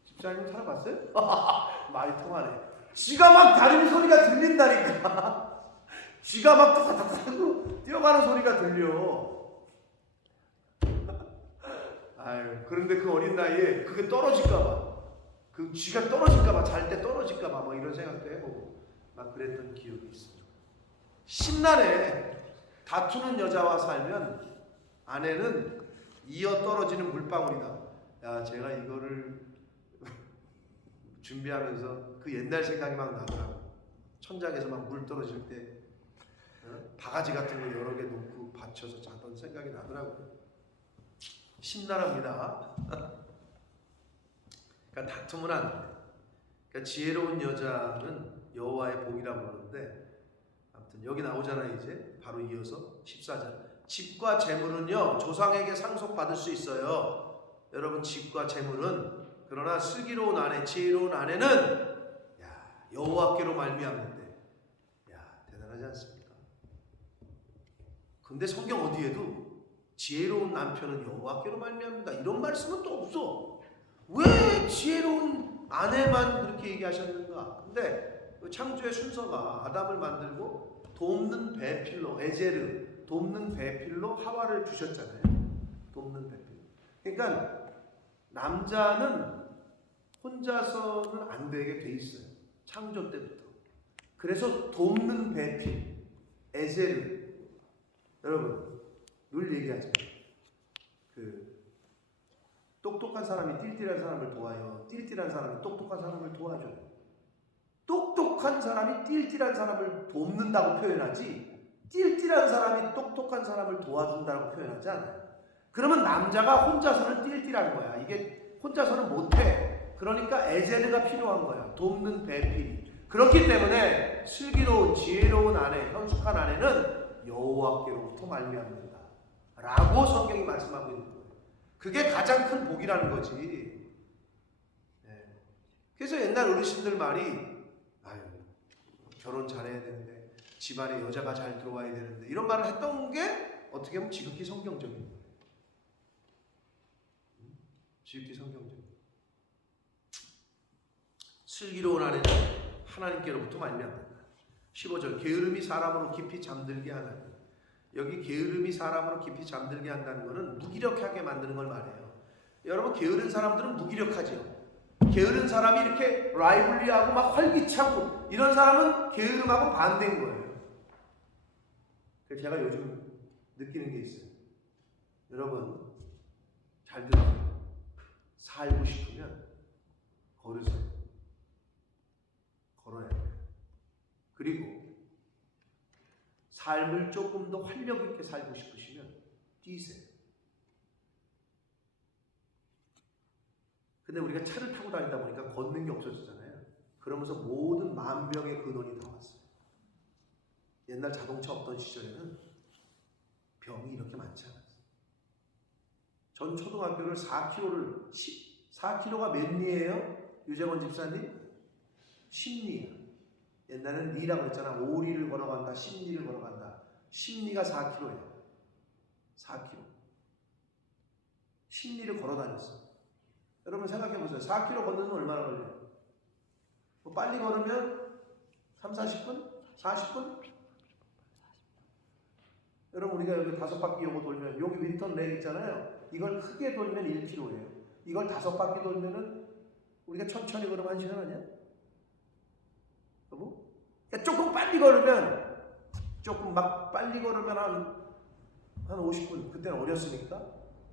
집사님 살아봤어요? 말이 통하네. 쥐가 막 다니는 소리가 들린다니까. 쥐가 막 타타타 하고 뛰어가는 소리가 들려. 아유, 그런데 그 어린 나이에 그게 떨어질까봐, 그 쥐가 떨어질까봐, 잘 때 떨어질까봐 막 이런 생각도 해보고 막 그랬던 기억이 있습니다. 심란해. 다투는 여자와 살면 아내는 이어 떨어지는 물방울이다. 야, 제가 이거를 준비하면서 그 옛날 생각이 막 나더라고. 천장에서 막 물 떨어질 때 바가지 같은 거 여러 개 놓고 받쳐서 자던 생각이 나더라고요. 심란합니다. 그러니까 다투면 안 돼. 그러니까 지혜로운 여자는 여호와의 복이라고 하는데, 아무튼 여기 나오잖아요. 이제 바로 이어서 14절. 집과 재물은요 조상에게 상속받을 수 있어요. 여러분, 집과 재물은, 그러나 슬기로운 아내, 지혜로운 아내는 여호와께로 말미암는데, 대단하지 않습니까? 근데 성경 어디에도 지혜로운 남편은 여호와께로 말미암는다 이런 말씀은 또 없어. 왜 지혜로운 아내만 그렇게 얘기하셨는가? 근데 창조의 순서가 아담을 만들고 돕는 배필로, 에제르, 돕는 배필로 하와를 주셨잖아요. 돕는 배필. 그러니까 남자는 혼자서는 안 되게 돼 있어요. 창조 때부터. 그래서 돕는 배필, 에제르. 여러분, 늘 얘기하죠. 똑똑한 사람이 띨띨한 사람을 도와요. 띨띨한 사람이 똑똑한 사람을 도와줘요. 똑똑한 사람이 띨띨한 사람을 돕는다고 표현하지, 띨띨한 사람이 똑똑한 사람을 도와준다고 표현하지 않아요. 그러면 남자가 혼자서는 띨띨한 거야. 이게 혼자서는 못해. 그러니까 에제르가 필요한 거야. 돕는 배필이. 그렇기 때문에 슬기로운 지혜로운 아내, 현숙한 아내는 여호와께로부터 말미암는다 라고 성경이 말씀하고 있는 거예요. 그게 가장 큰 복이라는 거지. 그래서 옛날 어르신들 말이 결혼 잘해야 되는데, 집안에 여자가 잘 들어와야 되는데, 이런 말을 했던 게 어떻게 보면 지극히 성경적인 거예요. 지극히 성경적인. 슬기로운 아내는 하나님께로부터 말미암는다. 15절. 게으름이 사람으로 깊이 잠들게 하나니. 여기 게으름이 사람으로 깊이 잠들게 한다는 것은 무기력하게 만드는 걸 말해요. 여러분, 게으른 사람들은 무기력하죠. 게으른 사람이 이렇게 라이블리하고 막 활기차고 이런 사람은 게으름하고 반대인 거예요. 제가 요즘 느끼는 게 있어요. 여러분 잘 들으세요. 살고 싶으면 걸으세요. 걸어야 돼요. 그리고 삶을 조금 더 활력 있게 살고 싶으시면 뛰세요. 근데 우리가 차를 타고 다니다 보니까 걷는 게 없어지잖아요. 그러면서 모든 만병의 근원이 다 왔어요. 옛날 자동차 없던 시절에는 병이 이렇게 많지 않았어요. 전 초등학교를 4km가 몇 리예요? 유재원 집사님? 10리. 옛날에는 리라고 그랬잖아. 5리를 걸어간다, 10리를 걸어간다. 10리가 4km예요. 4km. 10리를 걸어 다녔어. 여러분 생각해 보세요. 4km 걷는 건 얼마나 걸려요? 뭐 빨리 걸으면 3, 40분? 40분? 여러분 우리가 여기 5바퀴 요거 돌면 여기 윈턴 렉 있잖아요. 이걸 크게 돌면 1km예요. 이걸 5바퀴 돌면은 우리가 천천히 걸으면 1시간 아니야? 여보? 그러니까 조금 빨리 걸으면 한 50분. 그때는 어렸으니까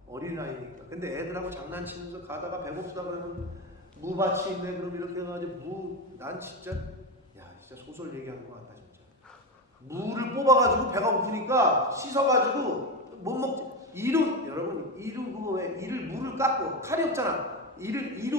어린아이니까. 근데 애들하고 장난치면서 가다가 배고프다 그러면 무밭이 있네 그럼 이렇게 해가지고 난 진짜 소설 얘기하는 것 같다 진짜. 무를 뽑아가지고 배가 고프니까 씻어가지고 못 먹지. 여러분 그거 왜 물을 깎고 칼이 없잖아. 이렇게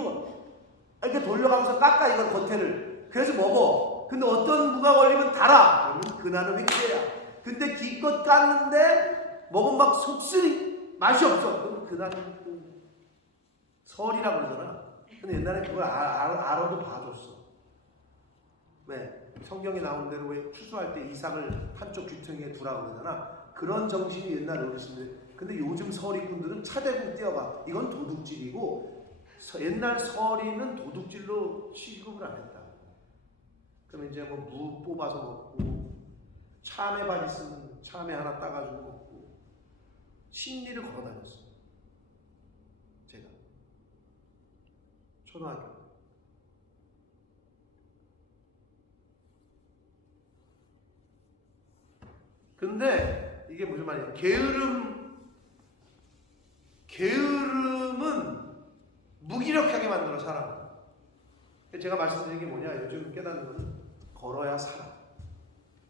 돌려가면서 깎아 이거 겉에를. 그래서 먹어. 근데 어떤 무가 걸리면 달아. 그러면 그날은 횡재야. 근데 기껏 깠는데 먹으면 막 속쓰리 맛이 없어. 그럼 그날은 설이라 그러잖아. 근데 옛날에 그걸 알아도 봐줬어. 왜? 성경에 나온 대로 왜 추수할 때 이삭을 한쪽 귀퉁이에 두라고 그러잖아. 그런 정신이 옛날 어렸는데. 근데 요즘 서리꾼들은 차대고 뛰어가. 이건 도둑질이고 옛날 서리는 도둑질로 취급을 안 했다. 그럼 이제 뭐 무 뽑아서 먹고 참외밭 있으면 참외 하나 따가지고 먹고 신리를 걸어 다녔어. 제가 초등학교. 근데 이게 무슨 말이에요? 게으름은 무기력하게 만들어 사람을. 제가 말씀드린 게 뭐냐? 요즘 깨닫는 거는 걸어야 살아.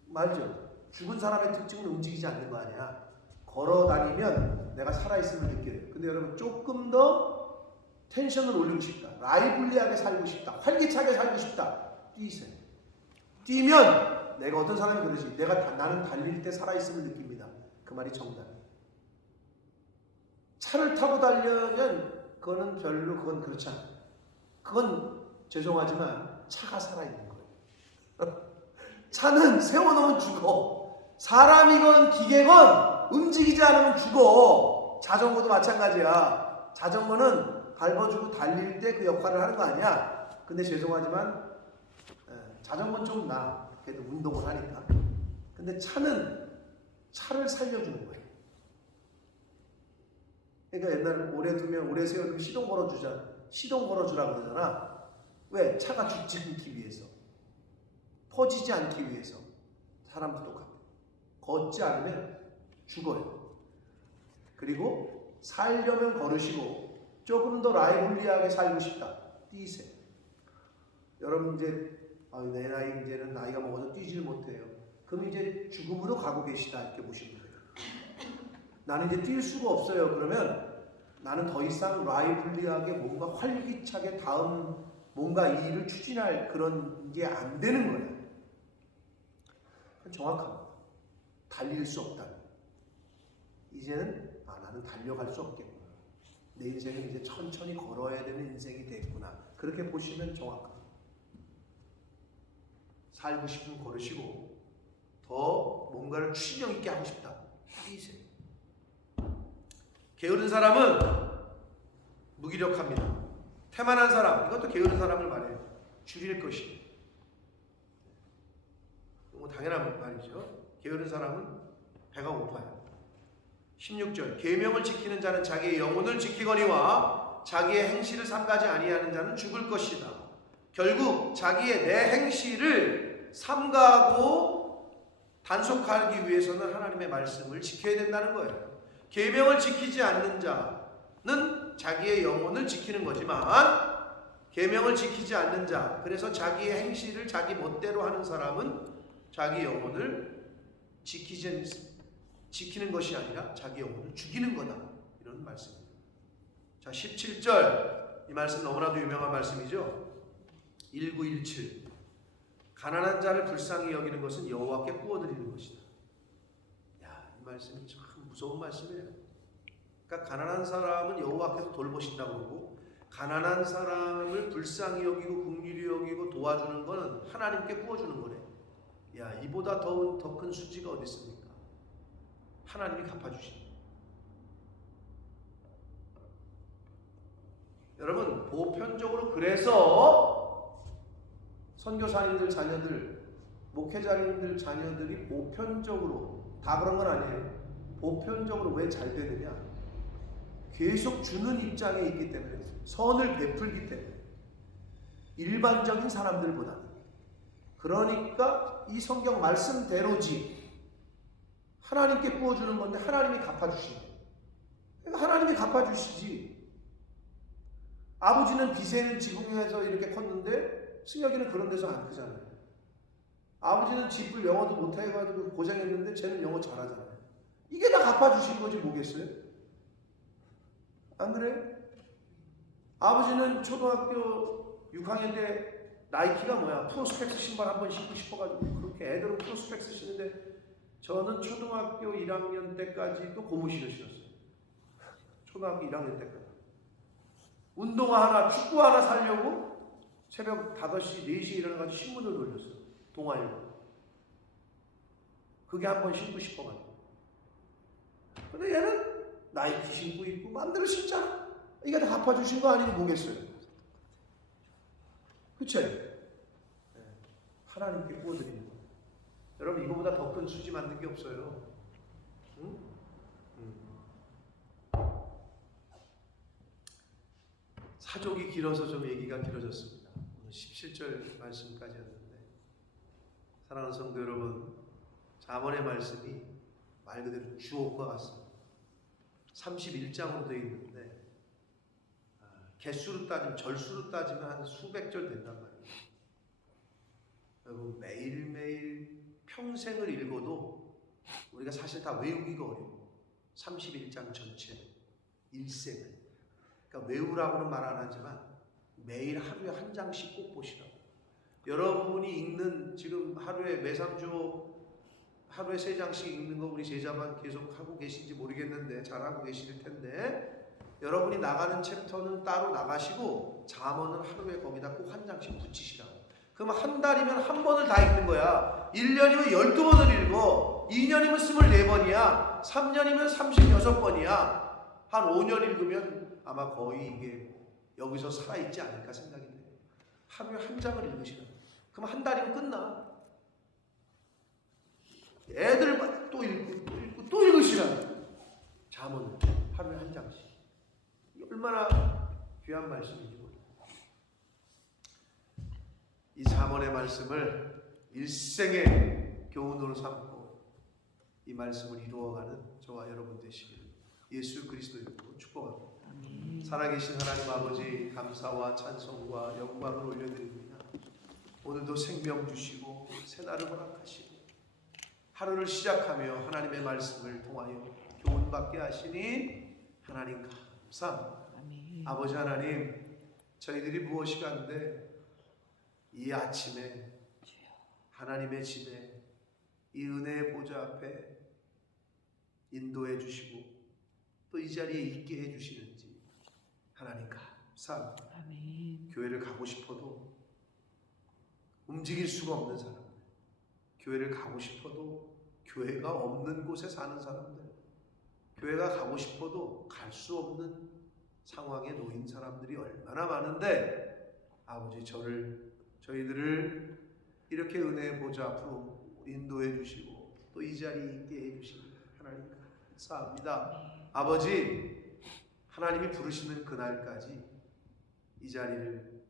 말죠. 죽은 사람의 특징은 움직이지 않는 거 아니야. 걸어 다니면 내가 살아있음을 느껴요. 근데 여러분 조금 더 텐션을 올리고 싶다. 라이블리하게 살고 싶다. 활기차게 살고 싶다. 뛰세요. 뛰면 내가 어떤 사람이 그러지. 나는 달릴 때 살아있음을 느낍니다. 그 말이 정답이에요. 차를 타고 달려면 그건 그렇지 않아요. 그건 죄송하지만 차가 살아있는 거예요. 차는 세워놓으면 죽어. 사람이건 기계건 움직이지 않으면 죽어. 자전거도 마찬가지야. 자전거는 밟아주고 달릴 때 그 역할을 하는 거 아니야. 근데 죄송하지만 자전거는 좀 나아. 그래도 운동을 하니까. 근데 차를 살려주는 거예요. 그러니까 옛날 오래 세워두면 시동 걸어주라 그러잖아. 왜? 차가 죽지 않기 위해서. 퍼지지 않기 위해서. 사람도 똑같아. 걷지 않으면 죽어요. 그리고 살려면 걸으시고 조금 더 라이블리하게 살고 싶다. 뛰세요. 여러분 이제 내 나이 이제는 나이가 먹어서 뛰질 못해요. 그럼 이제 죽음으로 가고 계시다 이렇게 보시면 돼요. 나는 이제 뛸 수가 없어요. 그러면 나는 더 이상 라이블리하게 뭔가 활기차게 다음 뭔가 이 일을 추진할 그런 게 안 되는 거예요. 정확합니다. 달릴 수 없다. 이제는 나는 달려갈 수 없겠구나. 내 인생은 이제 천천히 걸어야 되는 인생이 됐구나. 그렇게 보시면 정확합니다. 살고 싶으면 걸으시고 더 뭔가를 추진력 있게 하고 싶다. 뛰세요. 게으른 사람은 무기력합니다. 태만한 사람, 이것도 게으른 사람을 말해요. 줄일 것이. 뭐 당연한 말이죠. 게으른 사람은 배가 고파요. 16절 계명을 지키는 자는 자기의 영혼을 지키거니와 자기의 행실을 삼가지 아니하는 자는 죽을 것이다. 결국 자기의 내 행실을 삼가하고 단속하기 위해서는 하나님의 말씀을 지켜야 된다는 거예요. 계명을 지키지 않는 자는 자기의 영혼을 지키는 거지만 계명을 지키지 않는 자, 그래서 자기의 행실을 자기 멋대로 하는 사람은 자기 영혼을 지키는 것이 아니라 자기 영혼을 죽이는 거다. 이런 말씀입니다. 자, 17절. 이 말씀 너무나도 유명한 말씀이죠. 1917. 가난한 자를 불쌍히 여기는 것은 여호와께 구워드리는 것이다. 야, 이 말씀이 참 무서운 말씀이에요. 그러니까 가난한 사람은 여호와께서 돌보신다고 그러고 가난한 사람을 불쌍히 여기고 긍휼히 여기고 도와주는 것은 하나님께 구워주는 거래. 야, 이보다 더 큰 수지가 어디 있습니까? 하나님이 갚아주신. 여러분, 보편적으로 그래서 선교사님들 자녀들, 목회자님들 자녀들이 보편적으로 다 그런 건 아니에요. 보편적으로 왜 잘 되느냐? 계속 주는 입장에 있기 때문에, 선을 베풀기 때문에, 일반적인 사람들보다는. 그러니까 이 성경 말씀대로지 하나님께 부어주는 건데 하나님이 갚아주시네. 그러니까 하나님이 갚아주시지. 아버지는 빚에는 지붕에서 이렇게 컸는데 승혁이는 그런 데서 안 크잖아요. 아버지는 집을 영어도 못해가지고 고생했는데 쟤는 영어 잘하잖아요. 이게 다 갚아주신 거지 뭐겠어요? 안 그래요? 아버지는 초등학교 6학년 때 나이키가 뭐야? 프로스펙스 신발 한번 신고 싶어가지고 그렇게 애들은 프로스펙스 신는데 저는 초등학교 1학년 때까지도 고무신을 신었어요. 초등학교 1학년 때까지. 운동화 하나, 축구 하나 사려고 새벽 5시, 4시에 일어나가지고 신문을 돌렸어요. 동아일보. 그게 한번 신고 싶어가지고. 근데 얘는 나이키 신고 있고 마음대로 신잖아. 이게 다 갚아주신 거 아니고 뭐겠어요? 그쵸? 하나님께 구워드리는 거예요. 여러분, 이거보다 더 큰 수지 만든 게 없어요. 응? 사족이 길어서 좀 얘기가 길어졌습니다. 오늘 17절 말씀까지였는데, 사랑하는 성도 여러분, 잠언의 말씀이 말 그대로 주옥과 같습니다. 31장으로 되어 있는데 개수로 따지면, 절수로 따지면 한 수백 절 된단 말이에요. 여러분, 매일매일 평생을 읽어도 우리가 사실 다 외우기가 어려워. 31장 전체 일생을. 그러니까 외우라고는 말 안 하지만 매일 하루에 한 장씩 꼭 보시라고. 여러분이 읽는, 지금 하루에 매삼주 하루에 3장씩 읽는 거 우리 제자반 계속 하고 계신지 모르겠는데 잘하고 계실 텐데, 여러분이 나가는 챕터는 따로 나가시고 잠언은 하루에 거기다 꼭 한 장씩 붙이시라고. 그럼 한 달이면 한 번을 다 읽는 거야. 1년이면 12번을 읽어. 2년이면 24번이야. 3년이면 36번이야. 한 5년 읽으면 아마 거의 이게 여기서 살아있지 않을까 생각이 돼요. 하루에 한 장을 읽으시라고. 그럼 한 달이면 끝나. 애들 또 읽고 또 읽고 또 읽으시라고. 잠언을 하루에 한 장씩. 얼마나 귀한 말씀인지 몰라요. 이 잠언의 말씀을 일생의 교훈으로 삼고 이 말씀을 이루어가는 저와 여러분 되시기를 예수 그리스도의 이름으로 축복합니다. 살아계신 하나님 아버지, 감사와 찬송과 영광을 올려드립니다. 오늘도 생명 주시고 새날을 허락하시고 하루를 시작하며 하나님의 말씀을 통하여 교훈받게 하시니 하나님 감사합니다. 아버지 하나님, 저희들이 무엇이 간데 이 아침에 하나님의 집에 이 은혜의 보좌 앞에 인도해 주시고 또 이 자리에 있게 해 주시는지 하나님 감사합니다. 교회를 가고 싶어도 움직일 수가 없는 사람들, 교회를 가고 싶어도 교회가 없는 곳에 사는 사람들, 교회가 가고 싶어도 갈 수 없는 상황에 놓인 사람들이 얼마나 많은데, 아버지 저희들을 이렇게 은혜의 보좌 앞으로 인도해 주시고 또 이 자리에 있게 해 주시니 하나님 감사합니다. 아버지, 하나님이 부르시는 그날까지 이 자리를,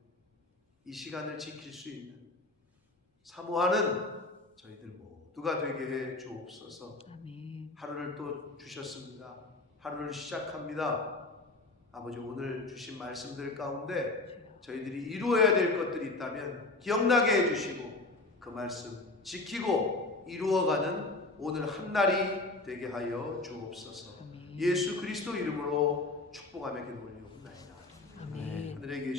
이 시간을 지킬 수 있는 사모하는 저희들 모두 그가 되게 해 주옵소서. 아멘. 하루를 또 주셨습니다. 하루를 시작합니다. 아버지, 오늘 주신 말씀들 가운데 저희들이 이루어야 될 것들이 있다면 기억나게 해주시고 그 말씀 지키고 이루어가는 오늘 한 날이 되게 하여 주옵소서. 아멘. 예수 그리스도 이름으로 축복하며 기도 올리옵나이다. 아멘. 하늘에 계신